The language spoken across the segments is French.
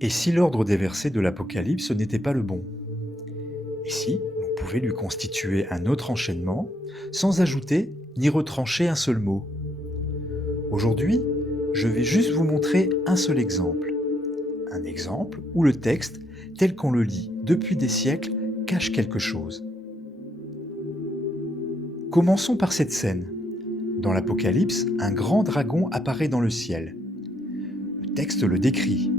Et si l'ordre des versets de l'Apocalypse n'était pas le bon? Et si l'on pouvait lui constituer un autre enchaînement, sans ajouter ni retrancher un seul mot? Aujourd'hui, je vais juste vous montrer un seul exemple. Un exemple où le texte, tel qu'on le lit depuis des siècles, cache quelque chose. Commençons par cette scène. Dans l'Apocalypse, un grand dragon apparaît dans le ciel. Le texte le décrit.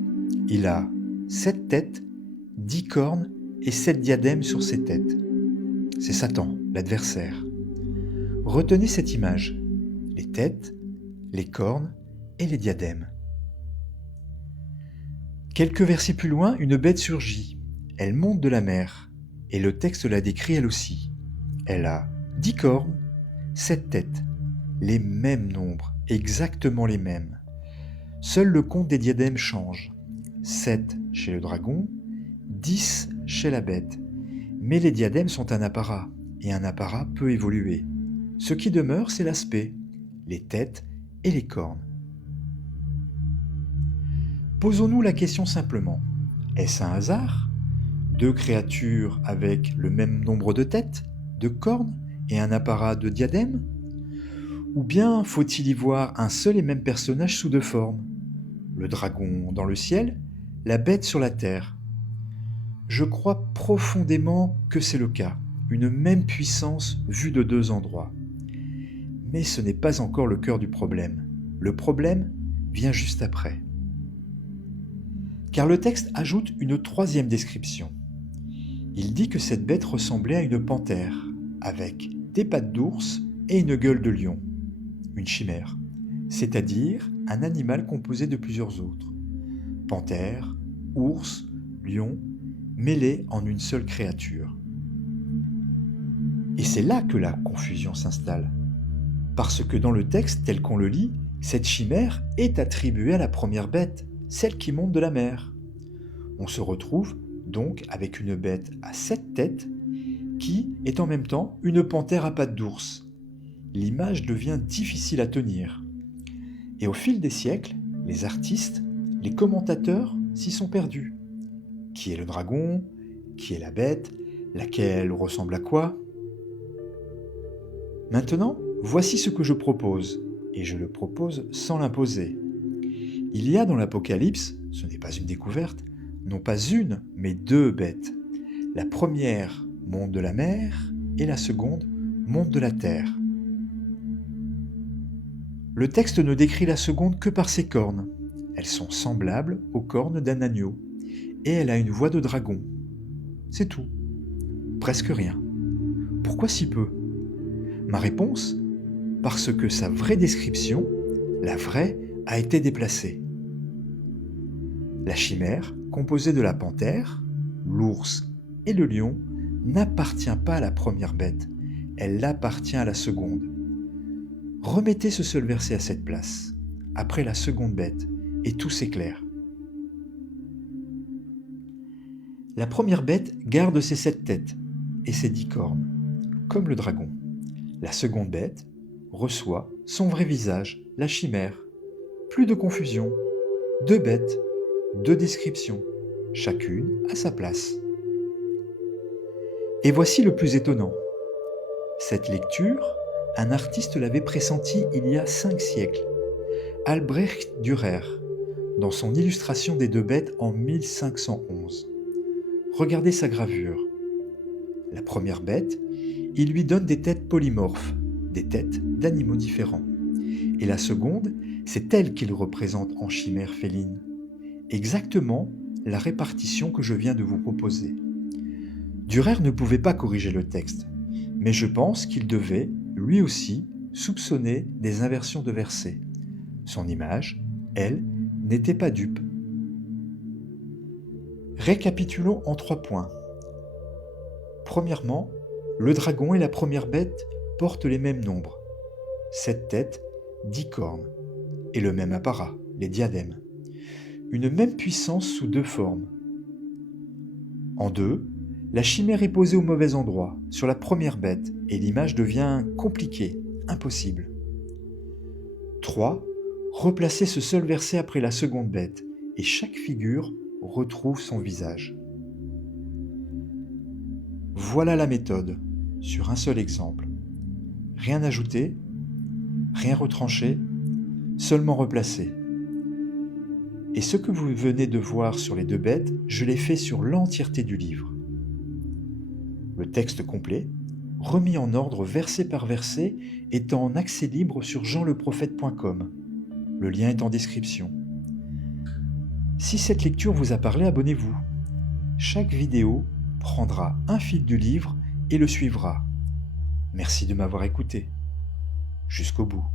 Il a 7 têtes, 10 cornes et 7 diadèmes sur ses têtes. C'est Satan, l'adversaire. Retenez cette image. Les têtes, les cornes et les diadèmes. Quelques versets plus loin, une bête surgit. Elle monte de la mer, et le texte la décrit elle aussi. Elle a 10 cornes, 7 têtes, les mêmes nombres, exactement les mêmes. Seul le compte des diadèmes change. 7 chez le dragon, 10 chez la bête. Mais les diadèmes sont un apparat, et un apparat peut évoluer. Ce qui demeure, c'est l'aspect, les têtes et les cornes. Posons-nous la question simplement. Est-ce un hasard? Deux créatures avec le même nombre de têtes, de cornes et un apparat de diadème? Ou bien faut-il y voir un seul et même personnage sous deux formes? Le dragon dans le ciel, la bête sur la terre. Je crois profondément que c'est le cas, une même puissance vue de deux endroits. Mais ce n'est pas encore le cœur du problème. Le problème vient juste après. Car le texte ajoute une troisième description. Il dit que cette bête ressemblait à une panthère, avec des pattes d'ours et une gueule de lion, une chimère, c'est-à-dire un animal composé de plusieurs autres. Panthère, ours, lion, mêlés en une seule créature. Et c'est là que la confusion s'installe. Parce que dans le texte tel qu'on le lit, cette chimère est attribuée à la première bête, celle qui monte de la mer. On se retrouve donc avec une bête à 7 têtes qui est en même temps une panthère à pattes d'ours. L'image devient difficile à tenir. Et au fil des siècles, les artistes, les commentateurs s'y sont perdus. Qui est le dragon? Qui est la bête? Laquelle ressemble à quoi? Maintenant, voici ce que je propose, et je le propose sans l'imposer. Il y a dans l'Apocalypse, ce n'est pas une découverte, non pas une, mais deux bêtes. La première monte de la mer et la seconde monte de la terre. Le texte ne décrit la seconde que par ses cornes. Elles sont semblables aux cornes d'un agneau, et elle a une voix de dragon. C'est tout. Presque rien. Pourquoi si peu? Ma réponse? Parce que sa vraie description, la vraie, a été déplacée. La chimère, composée de la panthère, l'ours et le lion, n'appartient pas à la première bête, elle appartient à la seconde. Remettez ce seul verset à cette place, après la seconde bête, et tout s'éclaire. La première bête garde ses 7 têtes et ses 10 cornes, comme le dragon. La seconde bête reçoit son vrai visage, la chimère. Plus de confusion. Deux bêtes, deux descriptions, chacune à sa place. Et voici le plus étonnant. Cette lecture, un artiste l'avait pressentie il y a 5 siècles. Albrecht Dürer, dans son illustration des deux bêtes en 1511. Regardez sa gravure. La première bête, il lui donne des têtes polymorphes, des têtes d'animaux différents. Et la seconde, c'est elle qu'il représente en chimère féline. Exactement la répartition que je viens de vous proposer. Dürer ne pouvait pas corriger le texte, mais je pense qu'il devait, lui aussi, soupçonner des inversions de versets. Son image, elle, n'était pas dupe. Récapitulons en 3 points. Premièrement, le dragon et la première bête portent les mêmes nombres, 7 têtes, 10 cornes, et le même apparat, les diadèmes. Une même puissance sous deux formes. En 2, la chimère est posée au mauvais endroit, sur la première bête, et l'image devient compliquée, impossible. 3, replacez ce seul verset après la seconde bête, et chaque figure retrouve son visage. Voilà la méthode, sur un seul exemple. Rien ajouter, rien retrancher, seulement replacer. Et ce que vous venez de voir sur les 2 bêtes, je l'ai fait sur l'entièreté du livre. Le texte complet, remis en ordre verset par verset, est en accès libre sur jeanleprophète.com. Le lien est en description. Si cette lecture vous a parlé, abonnez-vous. Chaque vidéo prendra un fil du livre et le suivra. Merci de m'avoir écouté. Jusqu'au bout.